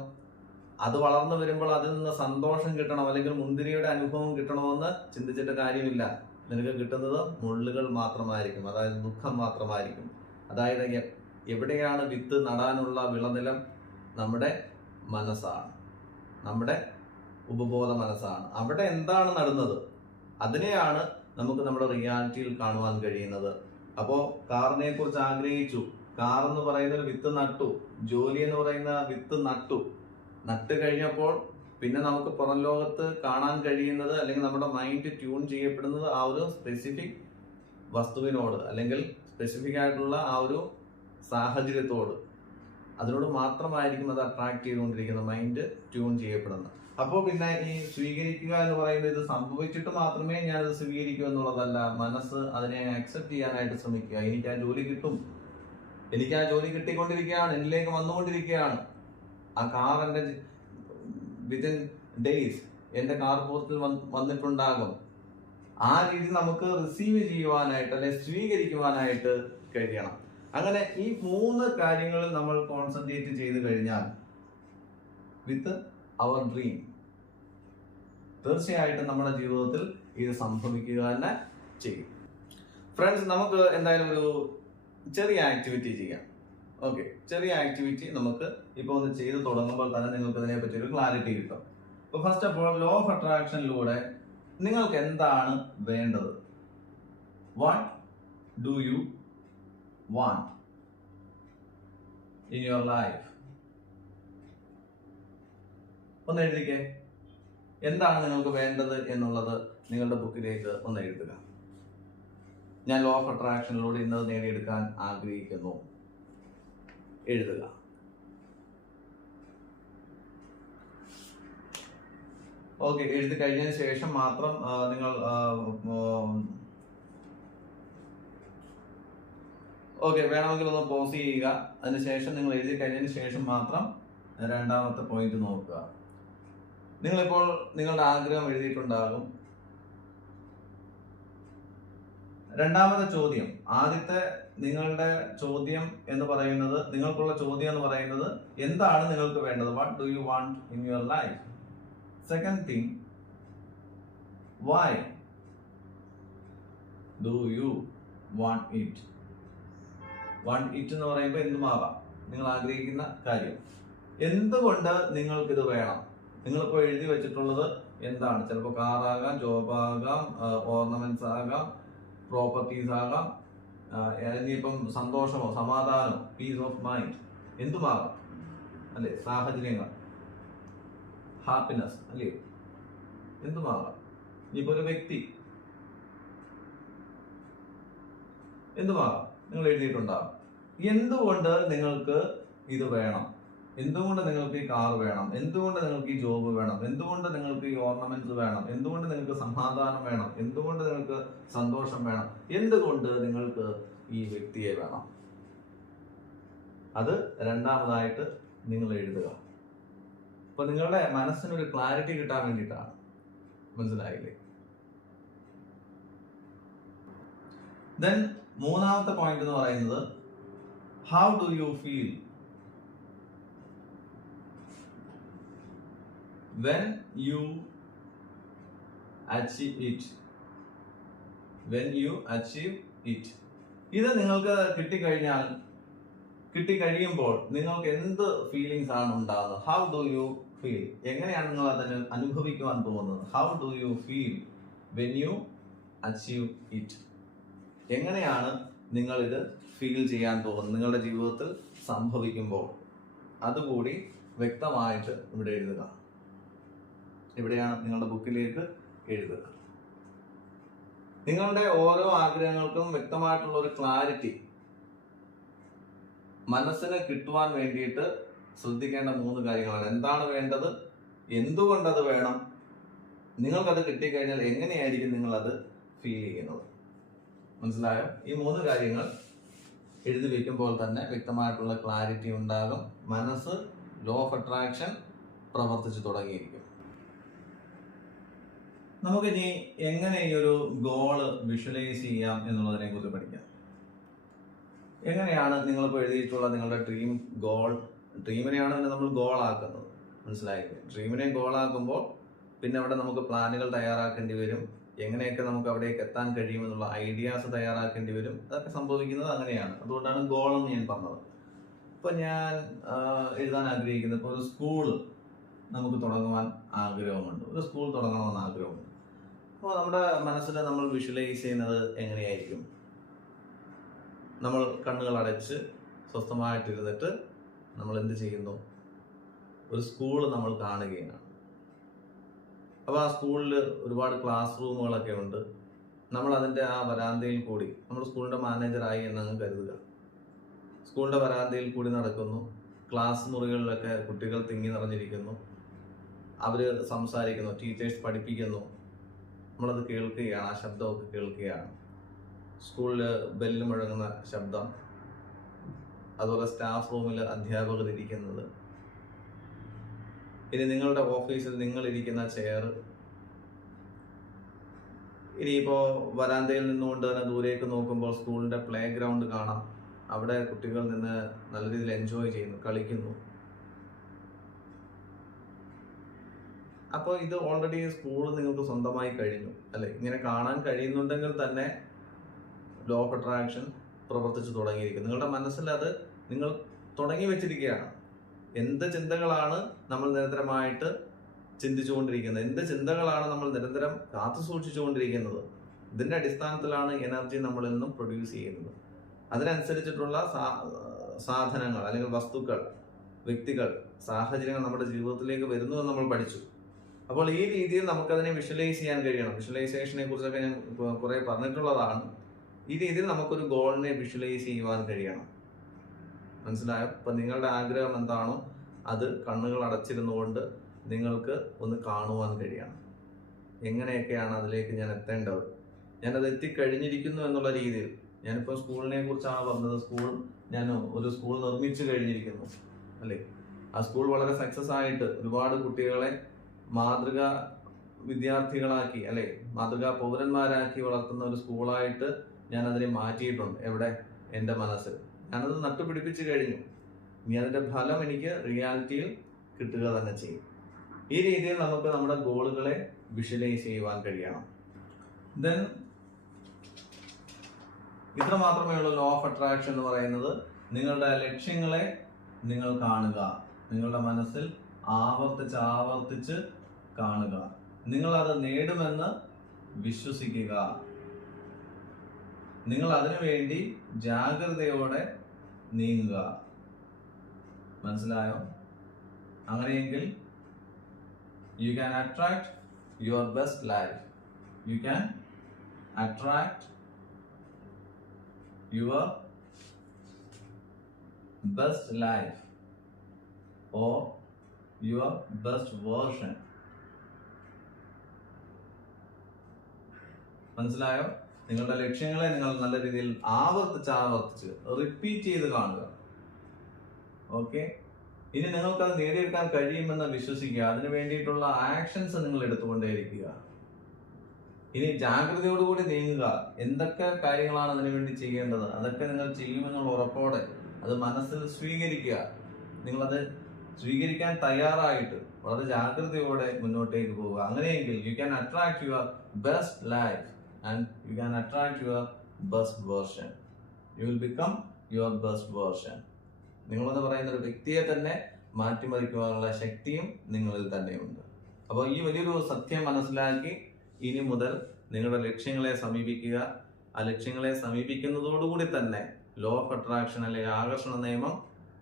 അത് വളർന്നു വരുമ്പോൾ അതിൽ നിന്ന് സന്തോഷം കിട്ടണം, അല്ലെങ്കിൽ മുന്തിരിയുടെ അനുഭവം കിട്ടണമെന്ന് ചിന്തിച്ചിട്ട് കാര്യമില്ല. നിനക്ക് കിട്ടുന്നത് മുള്ളുകൾ മാത്രമായിരിക്കും, അതായത് ദുഃഖം മാത്രമായിരിക്കും. അതായത് എവിടെയാണ് വിത്ത് നടാനുള്ള വിളനിലം? നമ്മുടെ മനസ്സാണ്, നമ്മുടെ ഉപബോധ മനസ്സാണ്. അവിടെ എന്താണ് നടുന്നത് അതിനെയാണ് നമുക്ക് നമ്മുടെ റിയാലിറ്റിയിൽ കാണുവാൻ കഴിയുന്നത്. അപ്പോ കാറിനെ കുറിച്ച് ആഗ്രഹിച്ചു, കാർ എന്ന് പറയുന്ന ഒരു വിത്ത് നട്ടു, ജോലി എന്ന് പറയുന്ന വിത്ത് നട്ട് കഴിഞ്ഞപ്പോൾ പിന്നെ നമുക്ക് പുറം ലോകത്ത് കാണാൻ കഴിയുന്നത്, അല്ലെങ്കിൽ നമ്മുടെ മൈൻഡ് ട്യൂൺ ചെയ്യപ്പെടുന്നത് ആ ഒരു സ്പെസിഫിക് വസ്തുവിനോട്, അല്ലെങ്കിൽ സ്പെസിഫിക് ആയിട്ടുള്ള ആ ഒരു സാഹചര്യത്തോട്, അതിനോട് മാത്രമായിരിക്കും അത് അട്രാക്ട് ചെയ്തുകൊണ്ടിരിക്കുന്നത്, മൈൻഡ് ട്യൂൺ ചെയ്യപ്പെടുന്നത്. അപ്പോൾ പിന്നെ ഈ സ്വീകരിക്കുക എന്ന് പറയുന്നത് ഇത് സംഭവിച്ചിട്ട് മാത്രമേ ഞാനത് സ്വീകരിക്കൂ എന്നുള്ളതല്ല. മനസ്സ് അതിനെ അക്സെപ്റ്റ് ചെയ്യാനായിട്ട് ശ്രമിക്കുക. എനിക്ക് ആ ജോലി കിട്ടും, എനിക്ക് ആ ജോലി കിട്ടിക്കൊണ്ടിരിക്കുകയാണ്, എന്നിലേക്ക് വന്നുകൊണ്ടിരിക്കുകയാണ്. ആ കാർ എൻ്റെ വിത്തിൻ ഡേയ്സ് എൻ്റെ കാർ പോസ്റ്റിൽ വന്നിട്ടുണ്ടാകും. ആ രീതി നമുക്ക് റിസീവ് ചെയ്യുവാനായിട്ട്, അല്ലെ സ്വീകരിക്കുവാനായിട്ട് കഴിയണം. അങ്ങനെ ഈ 3 കാര്യങ്ങളിൽ നമ്മൾ കോൺസെൻട്രേറ്റ് ചെയ്ത് കഴിഞ്ഞാൽ വിത്ത് അവർ ഡ്രീം തീർച്ചയായിട്ടും നമ്മുടെ ജീവിതത്തിൽ ഇത് സംഭവിക്കുക തന്നെ ചെയ്യും. ഫ്രണ്ട്സ്, നമുക്ക് എന്തായാലും ഒരു ചെറിയ ആക്ടിവിറ്റി ചെയ്യാം. ഓക്കെ, ചെറിയ ആക്ടിവിറ്റി നമുക്ക് ഇപ്പോൾ ഒന്ന് ചെയ്ത് തുടങ്ങുമ്പോൾ തന്നെ നിങ്ങൾക്ക് ഇതിനെ പറ്റി ഒരു ക്ലാരിറ്റി കിട്ടും. ഇപ്പോൾ first of all, law of അട്രാക്ഷനിലൂടെ നിങ്ങൾക്ക് എന്താണ് വേണ്ടത്? What do you want in your life? ഒന്ന് എഴുതിക്കേ. എന്താണ് നിങ്ങൾക്ക് വേണ്ടത് എന്നുള്ളത് നിങ്ങളുടെ ബുക്കിലേക്ക് ഒന്ന് എഴുതുക. ഞാൻ ലോ ഓഫ് അട്രാക്ഷനിലൂടെ ഇന്നത് നേടിയെടുക്കാൻ ആഗ്രഹിക്കുന്നു. എഴുതുക. ഓക്കെ, എഴുതി കഴിഞ്ഞതിന് ശേഷം മാത്രം നിങ്ങൾ ഓക്കെ വേണമെങ്കിൽ ഒന്ന് പോസ് ചെയ്യുക. അതിനുശേഷം നിങ്ങൾ എഴുതി കഴിഞ്ഞതിന് ശേഷം മാത്രം രണ്ടാമത്തെ പോയിന്റ് നോക്കുക. നിങ്ങളിപ്പോൾ നിങ്ങളുടെ ആഗ്രഹം എഴുതിയിട്ടുണ്ടാകും. രണ്ടാമത്തെ ചോദ്യം, ആദ്യത്തെ നിങ്ങളുടെ ചോദ്യം എന്ന് പറയുന്നത്, നിങ്ങൾക്കുള്ള ചോദ്യം എന്ന് പറയുന്നത് എന്താണ് നിങ്ങൾക്ക് വേണ്ടത്? What do you want in your life? Second thing, why do you want it? Want it എന്ന് പറയുമ്പോൾ എന്തുമാകാം, നിങ്ങൾ ആഗ്രഹിക്കുന്ന കാര്യം. എന്തുകൊണ്ട് നിങ്ങൾക്കിത് വേണം? നിങ്ങളിപ്പോൾ എഴുതി വെച്ചിട്ടുള്ളത് എന്താണ്? ചിലപ്പോൾ കാറാകാം, ജോബാകാം, ഓർണമെന്റ്സ് ആകാം, പ്രോപ്പർട്ടീസ് ആകാം, ഇനിയിപ്പം സന്തോഷമോ സമാധാനമോ പീസ് ഓഫ് മൈൻഡ് എന്തുമാകാം, അല്ലേ? സാഹചര്യങ്ങൾ, ഹാപ്പിനെസ്, അല്ലേ? എന്തുമാകാം. ഇനിയിപ്പോ ഒരു വ്യക്തി, എന്തുമാകാം നിങ്ങൾ എഴുതിയിട്ടുണ്ടാകും. എന്തുകൊണ്ട് നിങ്ങൾക്ക് ഇത് വേണം? എന്തുകൊണ്ട് നിങ്ങൾക്ക് ഈ കാർ വേണം? എന്തുകൊണ്ട് നിങ്ങൾക്ക് ഈ ജോബ് വേണം? എന്തുകൊണ്ട് നിങ്ങൾക്ക് ഈ ഓർണമെന്റ്സ് വേണം? എന്തുകൊണ്ട് നിങ്ങൾക്ക് സമാധാനം വേണം? എന്തുകൊണ്ട് നിങ്ങൾക്ക് സന്തോഷം വേണം? എന്തുകൊണ്ട് നിങ്ങൾക്ക് ഈ വ്യക്തിയെ വേണം? അത് രണ്ടാമതായിട്ട് നിങ്ങൾ എഴുതുക. അപ്പൊ നിങ്ങളുടെ മനസ്സിനൊരു ക്ലാരിറ്റി കിട്ടാൻ വേണ്ടിയിട്ടാണ്. മനസ്സിലായില്ലേ? ദെൻ മൂന്നാമത്തെ പോയിന്റ് എന്ന് പറയുന്നത്, how do you feel when you achieve it? When you achieve it, ഇത് നിങ്ങൾക്ക് കിട്ടിക്കഴിയുമ്പോൾ നിങ്ങൾക്ക് എന്ത് ഫീലിങ്സ് ആണ് ഉണ്ടാകുന്നത്? How do you feel? എങ്ങനെയാണ് നിങ്ങൾ അതിന് അനുഭവിക്കുവാൻ പോകുന്നത്? How do you feel when you achieve it? എങ്ങനെയാണ് നിങ്ങൾ ഇത് ഫീൽ ചെയ്യാൻ പോകുന്നത് നിങ്ങളുടെ ജീവിതത്തിൽ സംഭവിക്കുമ്പോൾ? അതുകൂടി വ്യക്തമായിട്ട് ഇവിടെ എഴുതുക. ഇവിടെയാണ് നിങ്ങളുടെ ബുക്കിലേക്ക് എഴുതുക. നിങ്ങളുടെ ഓരോ ആഗ്രഹങ്ങൾക്കും വ്യക്തമായിട്ടുള്ള ഒരു ക്ലാരിറ്റി മനസ്സിന് കിട്ടുവാൻ വേണ്ടിയിട്ട് ശ്രദ്ധിക്കേണ്ട 3 കാര്യങ്ങളാണ്. എന്താണ് വേണ്ടത്, എന്തുകൊണ്ടത് വേണം, നിങ്ങൾക്കത് കിട്ടിക്കഴിഞ്ഞാൽ എങ്ങനെയായിരിക്കും നിങ്ങളത് ഫീൽ ചെയ്യുന്നത്. മനസ്സിലായോ? ഈ 3 കാര്യങ്ങൾ എഴുതി വെക്കുമ്പോൾ തന്നെ വ്യക്തമായിട്ടുള്ള ക്ലാരിറ്റി ഉണ്ടാകും. മനസ്സ് ലോ ഓഫ് അട്രാക്ഷൻ പ്രവർത്തിച്ചു തുടങ്ങിയിരിക്കും. നമുക്കിനി എങ്ങനെ ഈ ഒരു ഗോള് വിഷ്വലൈസ് ചെയ്യാം എന്നുള്ളതിനെ കുറിച്ച് പഠിക്കാം. എങ്ങനെയാണ് നിങ്ങളിപ്പോൾ എഴുതിയിട്ടുള്ള നിങ്ങളുടെ ഡ്രീം ഗോൾ, ഡ്രീമിനെയാണ് നമ്മൾ ഗോൾ ആക്കുന്നത്. മനസ്സിലായില്ലേ? ഡ്രീമിനെ ഗോൾ ആക്കുമ്പോൾ പിന്നെ അവിടെ നമുക്ക് പ്ലാനുകൾ തയ്യാറാക്കേണ്ടി വരും. എങ്ങനെയൊക്കെ നമുക്ക് അവിടേക്ക് എത്താൻ കഴിയുമെന്നുള്ള ഐഡിയാസ് തയ്യാറാക്കേണ്ടി വരും. അതൊക്കെ സംഭവിക്കുന്നത് അങ്ങനെയാണ്. അതുകൊണ്ടാണ് ഗോൾ എന്ന് ഞാൻ പറഞ്ഞത്. ഇപ്പൊ ഞാൻ എഴുതാൻ ആഗ്രഹിക്കുന്നത്, ഇപ്പോൾ ഒരു സ്കൂള് നമുക്ക് തുടങ്ങുവാൻ ആഗ്രഹമുണ്ട്. ഒരു സ്കൂൾ തുടങ്ങണമെന്ന് ആഗ്രഹമുണ്ട്. അപ്പോൾ നമ്മുടെ മനസ്സിൽ നമ്മൾ വിഷ്വലൈസ് ചെയ്യുന്നത് എങ്ങനെയായിരിക്കും? നമ്മൾ കണ്ണുകൾ അടച്ച് സ്വസ്ഥമായിട്ടിരുന്നിട്ട് നമ്മൾ എന്ത് ചെയ്യുന്നു? ഒരു സ്കൂൾ നമ്മൾ കാണുകയാണ്. അപ്പോൾ ആ സ്കൂളിൽ ഒരുപാട് ക്ലാസ് റൂമുകളൊക്കെ ഉണ്ട്. നമ്മൾ അതിൻ്റെ ആ വരാന്തയിൽ കൂടി, നമ്മൾ സ്കൂളിൻ്റെ മാനേജറായി എന്നങ്ങ് കരുതുക. സ്കൂളിൻ്റെ വരാന്തയിൽ കൂടി നടക്കുന്നു. ക്ലാസ് മുറികളിലൊക്കെ കുട്ടികൾ തിങ്ങി നിറഞ്ഞിരിക്കുന്നു. അവർ സംസാരിക്കുന്നു, ടീച്ചേഴ്സ് പഠിപ്പിക്കുന്നു. നമ്മളത് കേൾക്കുകയാണ്, ആ ശബ്ദമൊക്കെ കേൾക്കുകയാണ്. സ്കൂളിൽ ബെല്ല് മുഴങ്ങുന്ന ശബ്ദം, അതുപോലെ സ്റ്റാഫ് റൂമിൽ അധ്യാപകർ ഇരിക്കുന്നത്, ഇനി നിങ്ങളുടെ ഓഫീസിൽ നിങ്ങളിരിക്കുന്ന ചെയർ, ഇനിയിപ്പോൾ വരാന്തയിൽ നിന്നുകൊണ്ട് തന്നെ ദൂരേക്ക് നോക്കുമ്പോൾ സ്കൂളിൻ്റെ പ്ലേ ഗ്രൗണ്ട് കാണാം. അവിടെ കുട്ടികൾ നിന്ന് നല്ല രീതിയിൽ എൻജോയ് ചെയ്യുന്നു, കളിക്കുന്നു. അപ്പോൾ ഇത് ഓൾറെഡി സ്കൂൾ നിങ്ങൾക്ക് സ്വന്തമായി കഴിഞ്ഞു അല്ലെ? ഇങ്ങനെ കാണാൻ കഴിയുന്നുണ്ടെങ്കിൽ തന്നെ ലോ ഓഫ് അട്രാക്ഷൻ പ്രവർത്തിച്ചു തുടങ്ങിയിരിക്കും. നിങ്ങളുടെ മനസ്സിൽ അത് നിങ്ങൾ തുടങ്ങി വെച്ചിരിക്കുകയാണ്. എന്ത് ചിന്തകളാണ് നമ്മൾ നിരന്തരമായിട്ട് ചിന്തിച്ചുകൊണ്ടിരിക്കുന്നത്, എന്ത് ചിന്തകളാണ് നമ്മൾ നിരന്തരം കാത്തു സൂക്ഷിച്ചുകൊണ്ടിരിക്കുന്നത്, ഇതിന്റെ അടിസ്ഥാനത്തിലാണ് എനർജി നമ്മൾ എന്നും പ്രൊഡ്യൂസ് ചെയ്യുന്നത്. അതിനനുസരിച്ചിട്ടുള്ള സാധനങ്ങൾ അല്ലെങ്കിൽ വസ്തുക്കൾ, വ്യക്തികൾ, സാഹചര്യങ്ങൾ നമ്മുടെ ജീവിതത്തിലേക്ക് വരുന്നു എന്ന് നമ്മൾ പഠിച്ചു. അപ്പോൾ ഈ രീതിയിൽ നമുക്കതിനെ വിഷ്വലൈസ് ചെയ്യാൻ കഴിയണം. വിഷ്വലൈസേഷനെ കുറിച്ചൊക്കെ ഞാൻ കുറെ പറഞ്ഞിട്ടുള്ളതാണ്. ഈ രീതിയിൽ നമുക്കൊരു ഗോളിനെ വിഷ്വലൈസ് ചെയ്യുവാൻ കഴിയണം. മനസ്സിലായോ? അപ്പൊ നിങ്ങളുടെ ആഗ്രഹം എന്താണോ അത് കണ്ണുകൾ അടച്ചിരുന്നുകൊണ്ട് നിങ്ങൾക്ക് ഒന്ന് കാണുവാൻ കഴിയണം. എങ്ങനെയൊക്കെയാണ് അതിലേക്ക് ഞാൻ എത്തേണ്ടത്, ഞാനത് എത്തിക്കഴിഞ്ഞിരിക്കുന്നു എന്നുള്ള രീതിയിൽ. ഞാനിപ്പോൾ സ്കൂളിനെ കുറിച്ചാണ് പറഞ്ഞത്. ഞാൻ ഒരു സ്കൂൾ നിർമ്മിച്ചു കഴിഞ്ഞിരിക്കുന്നു അല്ലേ? ആ സ്കൂൾ വളരെ സക്സസ് ആയിട്ട് ഒരുപാട് കുട്ടികളെ മാതൃക വിദ്യാർത്ഥികളാക്കി അല്ലെ, മാതൃകാ പൗരന്മാരാക്കി വളർത്തുന്ന ഒരു സ്കൂളായിട്ട് ഞാൻ അതിനെ മാറ്റിയിട്ടുണ്ട്. എവിടെ? എൻ്റെ മനസ്സിൽ. ഞാനത് നട്ടുപിടിപ്പിച്ചു കഴിഞ്ഞു. ഇനി അതിന്റെ ഫലം എനിക്ക് റിയാലിറ്റിയിൽ കിട്ടുക തന്നെ ചെയ്യും. ഈ രീതിയിൽ നമുക്ക് നമ്മുടെ ഗോളുകളെ വിഷ്വലൈസ് ചെയ്യുവാൻ കഴിയണം. ദെൻ ഇത്ര മാത്രമേ ഉള്ളൂ ലോ ഓഫ് അട്രാക്ഷൻ എന്ന് പറയുന്നത്. നിങ്ങളുടെ ലക്ഷ്യങ്ങളെ നിങ്ങൾ കാണുക, നിങ്ങളുടെ മനസ്സിൽ ആവർത്തിച്ച് കാണുക. നിങ്ങൾ അത് നേടുമെന്ന് വിശ്വസിക്കുക. നിങ്ങൾ അതിനു വേണ്ടി ജാഗ്രതയോടെ നീങ്ങുക. മനസ്സിലായോ? അങ്ങനെയെങ്കിൽ you can attract your best life. You can attract your best life or your best version. മനസ്സിലായോ? നിങ്ങളുടെ ലക്ഷ്യങ്ങളെ നിങ്ങൾ നല്ല രീതിയിൽ ആവർത്തിച്ച് റിപ്പീറ്റ് ചെയ്ത് കാണുക. ഓക്കെ, ഇനി നിങ്ങൾക്കത് നേടിയെടുക്കാൻ കഴിയുമെന്ന് വിശ്വസിക്കുക. അതിനു വേണ്ടിയിട്ടുള്ള ആക്ഷൻസ് നിങ്ങൾ എടുത്തുകൊണ്ടേയിരിക്കുക. ഇനി ജാഗ്രതയോടുകൂടി നീങ്ങുക. എന്തൊക്കെ കാര്യങ്ങളാണ് അതിനു വേണ്ടി ചെയ്യേണ്ടത് അതൊക്കെ നിങ്ങൾ ചെയ്യുമെന്നുള്ള ഉറപ്പോടെ അത് മനസ്സിൽ സ്വീകരിക്കുക. നിങ്ങളത് സ്വീകരിക്കാൻ തയ്യാറായിട്ട് വളരെ ജാഗ്രതയോടെ മുന്നോട്ടേക്ക് പോവുക. അങ്ങനെയെങ്കിൽ you can attract your best life and you can attract your best version. You will become your best version. നിങ്ങളെന്ന് പറയുന്ന ഒരു വ്യക്തിയെ തന്നെ മാറ്റിമറിക്കുവാനുള്ള ശക്തിയും നിങ്ങളിൽ തന്നെയുണ്ട്. അപ്പോൾ ഈ വലിയൊരു സത്യം മനസ്സിലാക്കി ഇനി മുതൽ നിങ്ങളുടെ ലക്ഷ്യങ്ങളെ സമീപിക്കുക. ആ ലക്ഷ്യങ്ങളെ സമീപിക്കുന്നതോടുകൂടി തന്നെ ലോ ഓഫ് അട്രാക്ഷൻ അല്ലെങ്കിൽ ആകർഷണ നിയമം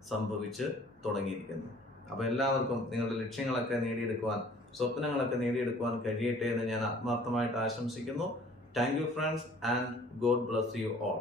സംഭവിച്ച് തുടങ്ങിയിരിക്കുന്നു. അപ്പോൾ എല്ലാവർക്കും നിങ്ങളുടെ ലക്ഷ്യങ്ങളൊക്കെ നേടിയെടുക്കുവാൻ, സ്വപ്നങ്ങളൊക്കെ നേടിയെടുക്കുവാൻ കഴിയട്ടെ എന്ന് ഞാൻ ആത്മാർത്ഥമായിട്ട് ആശംസിക്കുന്നു. Thank you friends, and God bless you all.